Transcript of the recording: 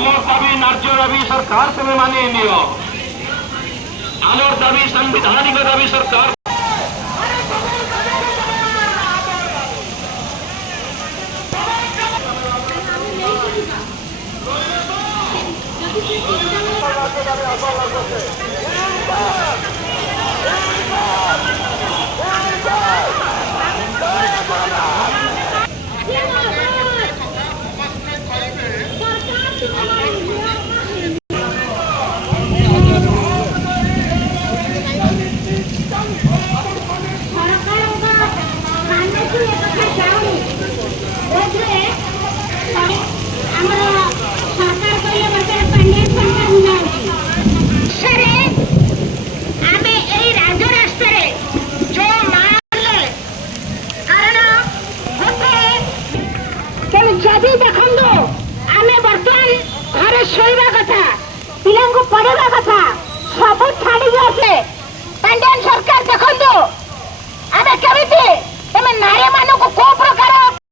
আমার দাবি ন্যায্য দাবি সরকার তুমি মানিয়ে নিও। আমার দাবি সাংবিধানিক দাবি সরকার যদি